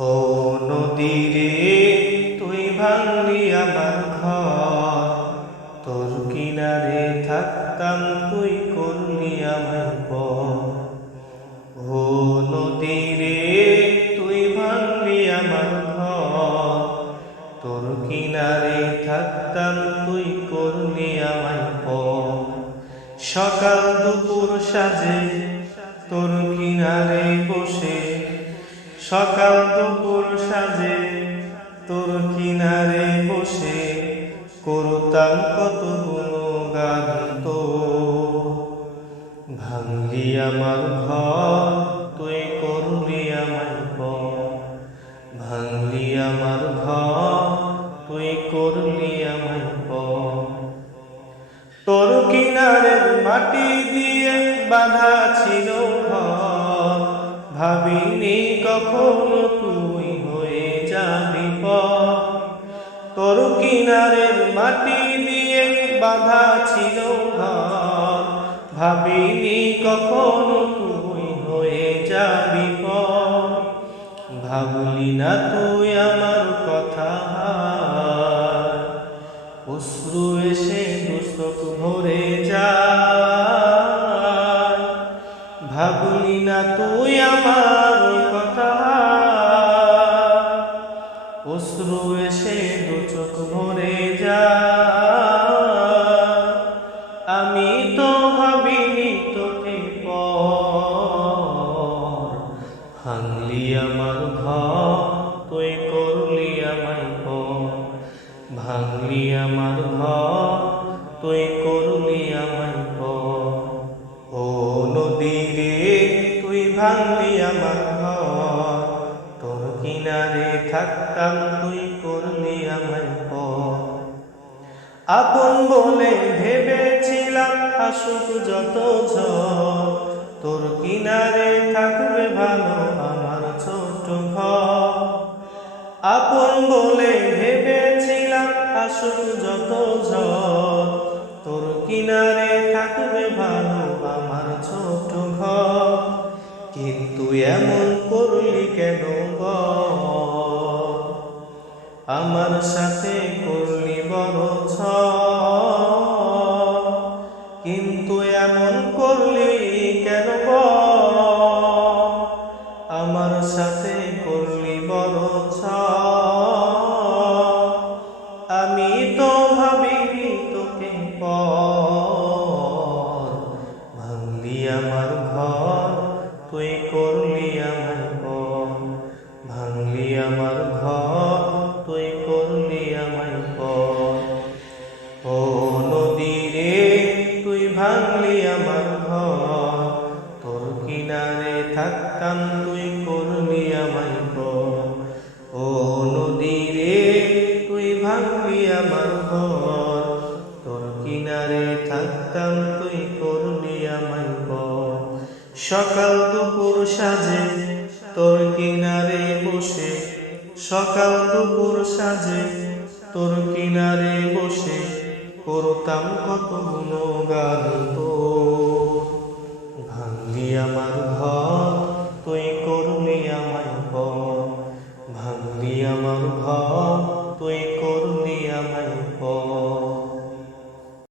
ও নদীরে তুই ভাঙলি আমার ঘর। তোর কিনারে থাকতাম তুই করলি আমার পর। ও নদীরে তুই ভাঙলি আমার ঘর। তোর কিনারে থাকতাম তুই করলি আমায় পর। সকাল দুপুর সাজে তোর কিনারে বসে সকাল দুপুর সাজে, তোর কিনারে বসে করতাম কত গান তো। ভাঙলি আমার ঘর, তুই করলি আমার ভাঙলি আমার ঘর, তুই করলি আমার তোর কিনারের মাটি দিয়ে বাঁধা ছিল ভাবিনি কখনো তুই হয়ে যাবি তোর কিনারের মাটি দিয়ে বাধা ছিল ভাবিনি কখনো তুই হয়ে যাবি ভাবলি না তুই আমার কথা অশ্রু এসে দুশক ভরে যায়। তুই আমার কথা। অশ্রু এসে দু চোখ ভরে যায় আমি তো ভাবিনি তোকে ভাঙলি আমার ঘর, তুই করলি আমায় পর। ভাঙলি আমার ঘর, তুই ভাঙলি আমার ঘর। তোর কিনারে থাকতাম, তুই করলি আমায় পর। আপন বলে ভেবেছিলাম, আসুক যত ঝড়। তোর কিনারে থাকবে ভালো আমার ছোট ঘর। আপন বলে কিন্তু এমন করলি কেন? আমার সাথে করলি বড় ছল। কিন্তু এমন করলি কেন? আমার সাথে করলি বড় ছল। আমি তো ভাবিনি তোকে পর ভাঙলি আমার ঘর তুই করলি আমার পর ভাঙলি আমার ঘর, তুই করলি আমার পর ও নদী রে তুই ভাঙলি আমার ঘর, তোর কিনারে থাকতাম সকাল দুপুর সাজে, তোর কিনারে বসে। সকাল দুপুর সাজে, তোর কিনারে বসে। করতাম কত গুণগান তো